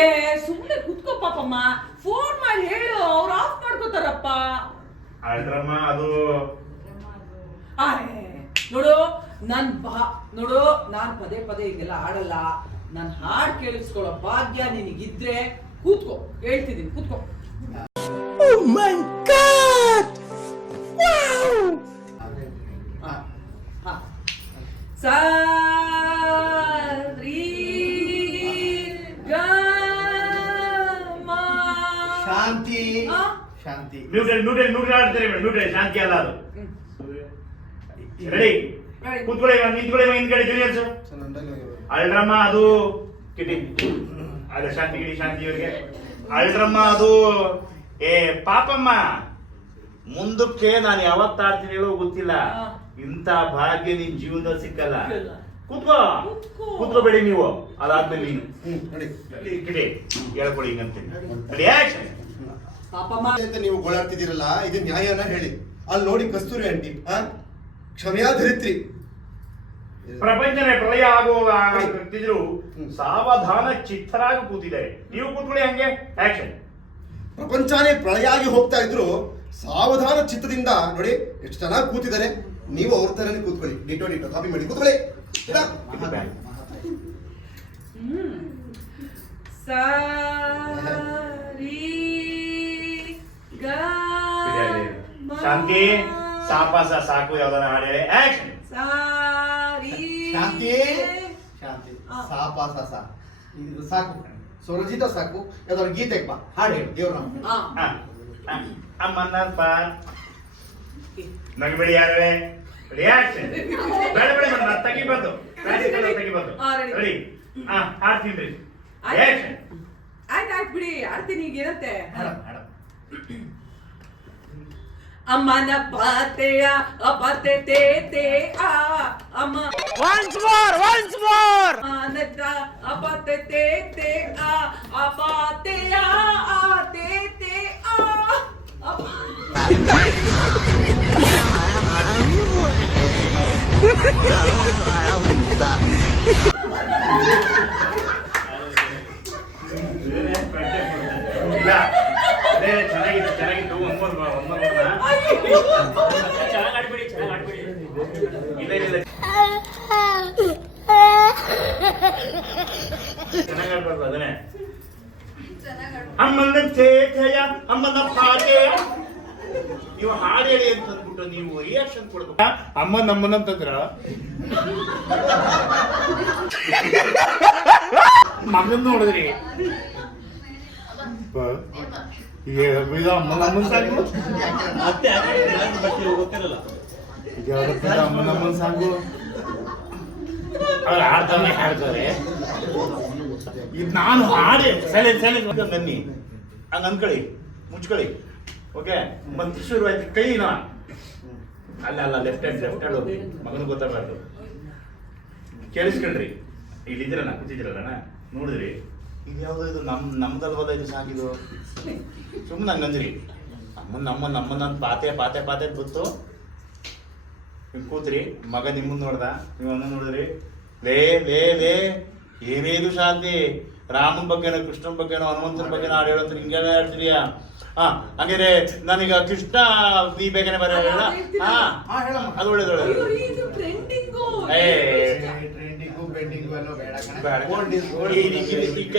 ಏ ಸುಮ್ಮನೆ ಕುತ್ಕೋ ಪಾಪಮ್ಮ, ಫೋನ್ ಮಾಡಿ ಹೇಳು, ಅವ್ರು ಆಫ್ ಮಾಡ್ಕೋತಾರಪ್ಪ. ಅಲ್ರಮ್ಮ ಅದು ನೋಡು ನೋಡು, ನಾನ್ ಪದೇ ಪದೇ ಈಗೆಲ್ಲ ಆಡಲ್ಲ. ನನ್ ಹಾಡ್ ಕೇಳಿಸ್ಕೊಳ್ಳೋ ಭಾಗ್ಯ ನಿನಗಿದ್ರೆ ಕೂತ್ಕೋ, ಹೇಳ್ತಿದ್ದೀನಿ, ಕೂತ್ಕೋ. Oh my God! Wow! ಸಾ ರೀ ಗ ಮ. ಶಾಂತಿ ಶಾಂತಿ. ನ್ಯೂಟ್ರಲ್ ಆಡ್ತಾರೆ ಮೇಡಮ್. ನ್ಯೂಟ್ರಲ್ ಶಾಂತಿ ಅಲ್ಲ ಅದು. ರೆಡಿ ಕೂತ್ಕೊಳ್ಳಿ, ನಿಂತ್ಕೊಳ್ಳಿ ಹಿಂದ್ಗಡೆ ಜೂನಿಯರ್ಸ್. ಅಲ್ರಮ್ಮ ಅದು ಕಿಟಿ ಅದ ಶಾಂತಿ ಗಿಡಿ ಶಾಂತಿ ಇವರಿಗೆ. ಅಲ್ರಮ್ಮ ಅದು ಪಾಪಮ್ಮ ಮುಂದಕ್ಕೆ ನಾನು ಯಾವತ್ತು ಆಡ್ತೀನಿ ಹೇಳೋ ಗೊತ್ತಿಲ್ಲ. ಇಂಥ ಭಾಗ್ಯ ನಿನ್ ಜೀವನದಲ್ಲಿ ಸಿಕ್ಕಲ್ಲ. ಕೂತ್ಕೋಬೇಡಿ ನೀವು. ಅದಾದ್ಮೇಲೆ ನೀನು ಕಿಟಿ ಹೇಳ್ಕೊಡಿ ಹಿಂಗಂತೀನಿ. Ready action. ನೀವು ಗೋಳಾಡ್ತಿದ್ದೀರಲ್ಲ, ಇದು ನ್ಯಾಯನ ಹೇಳಿ. ಅಲ್ಲಿ ನೋಡಿ ಕಸ್ತೂರಿ ಆಂಟಿ ಕ್ಷಮೆಯಾಧರಿತ್ರಿ. ಪ್ರಪಂಚನೇ ಪ್ರಳಯ ಆಗುತ್ತಿದ್ರು ಸಾವಧಾನ ಚಿತ್ತರಾಗಿ ಕೂತಿದ್ದಾರೆ. ನೀವು ಕೂತ್ಕೊಳ್ಳಿ ಹಂಗೆ. ಆಕ್ಷನ್. ಪ್ರಪಂಚನೇ ಪ್ರಳಯ ಆಗಿ ಹೋಗ್ತಾ ಇದ್ರು ಸಾವಧಾನ ಚಿತ್ತದಿಂದ ನೋಡಿ ಎಷ್ಟು ಚೆನ್ನಾಗಿ ಕೂತಿದ್ದಾರೆ. ನೀವು ಅವ್ರ ತರನೇ ಕೂತ್ಕೊಳ್ಳಿ. ಡಿಟೋ ಕಾಪಿ ಮಾಡಿ ಕೂತ್ಕೊಳ್ಳಿ. ಶಾಂತಿ ಸಾಪಾಸ ಸಾಕು. ಯಾವ್ದಾರ ಹಾಡು ಹೇಳಿ. ಆಕ್ಷನ್. ಶಾಂತಿ ಶಾಂತಿ ಸಾಪಾಸ ಇದು ಸಾಕು. ಸ್ವರಜಿತ ಸಾಕು. ಯಾವ್ದಾದ್ರು ಗೀತೆ ಬಾ, ಹಾಡು ಹೇಳಿ ದೇವ್ರ ಅಮ್ಮನಪ್ಪ ನಗಬೇಡಿ ಯಾರೇ. ರಿಯಾಕ್ಷನ್. ಬೇಡ ಬೇಡ ಮೇಡಮ್, ತೆಗಿಬಾರ್ದು. ತೆಗಿಬಾರ್ದು. ರೆಡಿ. ಹಾಡ್ತೀನಿ. ರಿಯಾಕ್ಷನ್. ಆಯ್ತು ಬಿಡಿ, ಆಡ್ತೀನಿ. ಈಗ ಏನಂತೆ? ಅಮ್ಮನ ಪಾತೆಯ ಅಪತೆ ತೇ ಆ ಅಮ್ಮ. Once more. ಅನತ ಅಪತೆ ತೇ ಆ ಅಪತೆಯ ಆ ತೇ ಆ. ಚೆನ್ನಾಗಿತ್ತು. ಚೆನ್ನಾಗಿ ಆಡ್ಬಿಡಿ. ಇಲ್ಲ ಚೆನ್ನಾಗಿ ಆಡ್ಬಾರ್ದು. ಅದನ್ನೇ ಅಮ್ಮನ ಚೇತೆಯ ಅಮ್ಮನ ಪಾತೆಯ. ನೀವು ಹಾಡು ಹೇಳಿ ಅಂತ ಅಂದ್ಬಿಟ್ಟು ನೀವು ರಿಯಾಕ್ಷನ್ ಕೊಡ್ಬೇಕು. ಅಮ್ಮನ ಅಂತಂದ್ರ ಮಗನ್ ನೋಡಿದ್ರಿ. ಇದು ಅಮ್ಮನ ಸಾಕು. ಅಮ್ಮನ ಸಾಕು. ಅವ್ರು ಹಾಡ್ತಾರೆ. ಇದು ನಾನು ಹಾಡಿ ಬನ್ನಿ ಹಂಗ ಅನ್ಕೊಳ್ಳಿ, ಮುಚ್ಕೊಳ್ಳಿ. ಓಕೆ, ಮತ್ತೆ ಶುರುವಾಯ್ತು. ಕೈನ ಅಲ್ಲ ಲೆಫ್ಟ್ ಹ್ಯಾಂಡ್ ಹೋಗಿ ಮಗನ ಗೊತ್ತಾಗಬಾರ್ದು. ಕೇಳಿಸ್ಕೊಳ್ರಿ. ಇಲ್ಲಿದ್ರಣ್ಣ ಕೂತಿದ್ರಲ್ಲಣ್ಣ, ನೋಡಿದ್ರಿ ಇದು ಯಾವ್ದು? ಇದು ನಮ್ದಲ್ವಲ್ಲ ಇದು ಸಾಕಿದು. ಸುಮ್ಮನೆ ಹಂಗಂದ್ರಿ. ನಮ್ಮನ್ನ ಪಾತೆ ಗೊತ್ತು. ನೀವು ಕೂತ್ರಿ. ಮಗ ನಿಮ್ಮನ್ನ ನೋಡ್ದ, ನೀವು ಅನ್ನ ನೋಡಿದ್ರಿ. ಲೇ ಏನೇದು ಶಾಂತಿ? ರಾಮನ ಬಗ್ಗೆನೋ ಕೃಷ್ಣನ ಬಗ್ಗೆನೋ ಹನುಮಂತನ ಬಗ್ಗೆನೋ ಹಾಡು ಹೇಳೋಂತ ಹಿಂಗೆಲ್ಲ ಹೇಳ್ತೀರಿಯಾ? ಹಂಗಾರೆ ನಾನೀಗ ಕೃಷ್ಣ ಈ ಬೇಗನೆ ಬರ ಅದು ಒಳ್ಳೇದು.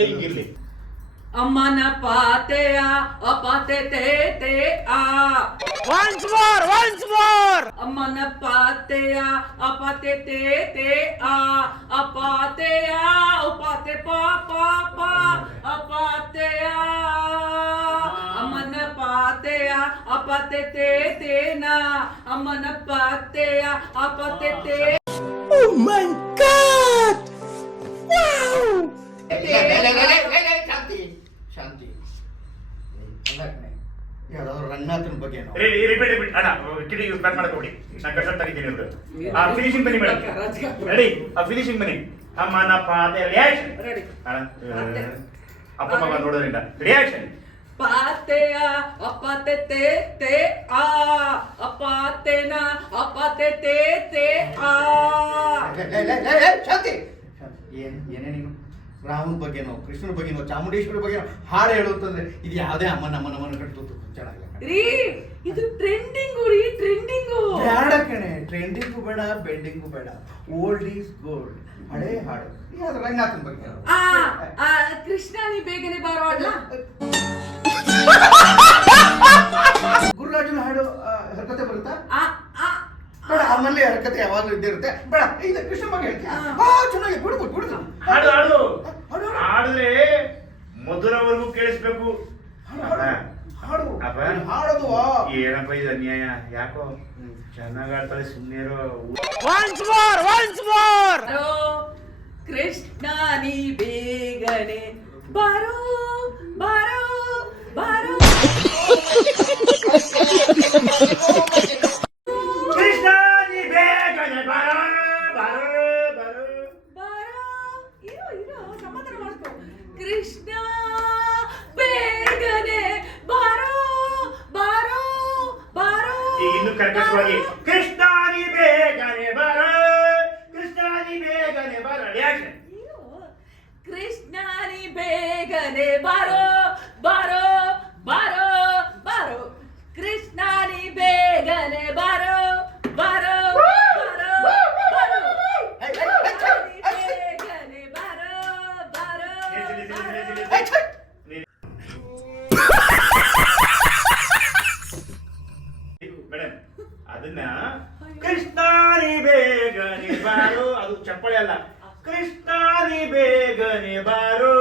ಹಿಂಗಿರ್ಲಿ. ಅಮ್ಮನ ಪಾತೆಯ ಅಪಾತೆ ತೇ ಆ. Once more. ಅಮ್ಮನ ಪಾತೆಯ ಅಪಾತೆ ತೇ ಆ ಅಪಾತೆಯ ಉಪಾತೆ ಪಾಪ ಅಪಾತೆಯ. ಅಮ್ಮನ ಪಾತೆಯ ಅಪಾತೆ ತೇ ನಾ ಅಮ್ಮನ ಪಾತೆಯ ಅಪಾತೆ ತೇ. Oh my God! Wow! ಶಾಂತಿ ಯಾವ್ದಾದ್ರು ರಂಗನಾಥನ ಬಗ್ಗೆ ರಿಪೀಟ್ ಅಣ್ಣ. ಕಿಡಿ ಪ್ಲಾನ್ ಮಾಡಕ್ ಹೋಗಿ ನಾನು ಕಷ್ಟ ತೆಗಿತೀನಿ. ಫಿನಿಶಿಂಗ್ ಬನ್ನಿ ಮೇಡಮ್. ರೆಡಿ. ಫಿನಿಶಿಂಗ್ ಬನ್ನಿ. ಅಮ್ಮನ ಪಾತೆ ರಿಯಾಕ್ಷನ್. ಅಪ್ಪ ಮಗ ನೋಡೋದ್ರಿಂದ ರಿಯಾಕ್ಷನ್. ಪಾತೆಯ ಅಪಾತೆ ತೇ ಆ ಅಪಾತೆನ ಅಪಾತೆ ತೇ ಆ. ಶಾಂತಿ ಏನೇ ನೀನು ರಾಮನ ಬಗ್ಗೆನೋ ಕೃಷ್ಣನ ಬಗ್ಗೆನೋ ಚಾಮುಂಡೇಶ್ವರಿ ಬಗ್ಗೆನೋ ಹಾಡು ಹೇಳುತ್ತಂದ್ರೆ ಇದು ಯಾವುದೇ ಅಮ್ಮನ ಕಟ್ಟುತ್ತು ಚೆನ್ನಾಗಿಲ್ಲ ರೀ ಇದು ಟ್ರೆಂಡಿಂಗು ರೀ ಟ್ರೆಂಡಿಂಗು. ಬೇಡ ಕಣೆ, ಟ್ರೆಂಡಿಂಗು ಬೇಡ, ಬೆಂಡಿಂಗು ಬೇಡ, ಓಲ್ಡ್ ಈಸ್ ಗೋಲ್ಡ್, ಹಳೇ ಹಾಡು. ಯಾವ್ದು ರಂಗನಾಥನ್ ಬಗ್ಗೆ ಕೃಷ್ಣ ನೀ ಬೇಗನೆ ಬಾರೋ ಅಲ್ಲ. ಗುರುರಾಜನ ಹಾಡು ಹರಕತೆ ಬರುತ್ತಾ? ಆ, ಆ, ಬೇಡ, ಆಮೇಲೆ ಹರಕತೆ ಯಾವಾಗಲೂ ಇದ್ದೇ ಇರುತ್ತೆ. ಬೇಡ, ಇದು ಕೃಷ್ಣ ಬಗ್ಗೆ ಹೇಳ್ತೀಯ? ಚೆನ್ನಾಗಿ ಬಿಡುದು ಹಾಡು ಹಾಡು ಹಾಡು. ಹಾಡಿದ್ರೆ ಮಧುರವರೆಗೂ ಕೇಳಿಸ್ಬೇಕು. ಹಾಡು ಅಪ್ಪ. ಹಾಡೋದು ಏನಪ್ಪ ಇದು ಅನ್ಯಾಯ, ಯಾಕೋ ಚೆನ್ನಾಗ್ ಆಡ್ತಾಳೆ, ಸುಮ್ಮನೆ Once more, once more. ಬಾರೋ ಕೃಷ್ಣ ನೀ ಬೇಗನೆ ಬಾರೋ ಬಾರೋ ಬಾರೋ. ಕೃಷ್ಣ ನೀ ಬೇಗನೆ ಬಾರೋ, ಬಾರೋ, ಬಾರೋ. ಬಾರೋ ಇರೋ ಸಮಾಧಾನ ಮಾಡ್ಕೊ. ಕೃಷ್ಣ ಬೇಗನೆ ಬಾರೋ ಬಾರೋ ಬಾರೋ. ಈಗ ಇನ್ನು ಕರ್ಕಶವಾಗಿ ಕೃಷ್ಣ ನೀ ಬೇಗನೆ ಬಾರೋ, ಕೃಷ್ಣ ನೀ ಬೇಗನೆ ಬಾರೋ. ಯಾಕೆ ಇರೋ. ಕೃಷ್ಣ ನೀ ಬೇಗನೆ ಬಾರೋ ಬಾರೋ ಬಾರೋ ಬಾರೋ. ಕೃಷ್ಣ ನೀ ಬೇಗನೆ ಬಾರೋ ಬಾರೋ ಬಾರೋ ಬಾರೋ. ಕೃಷ್ಣ ನೀ ಬೇಗನೆ ಬಾರೋ ಬಾರೋ ಬಾರೋ. ಮೇಡಮ್ ಅದನ್ನ ಕೃಷ್ಣ ನೀ ಬೇಗನೆ ಬಾರೋ, ಅದು ಚಪ್ಪಳೆ ಅಲ್ಲ. ಕೃಷ್ಣ ನೀ ಬೇಗನೆ ಬಾರೋ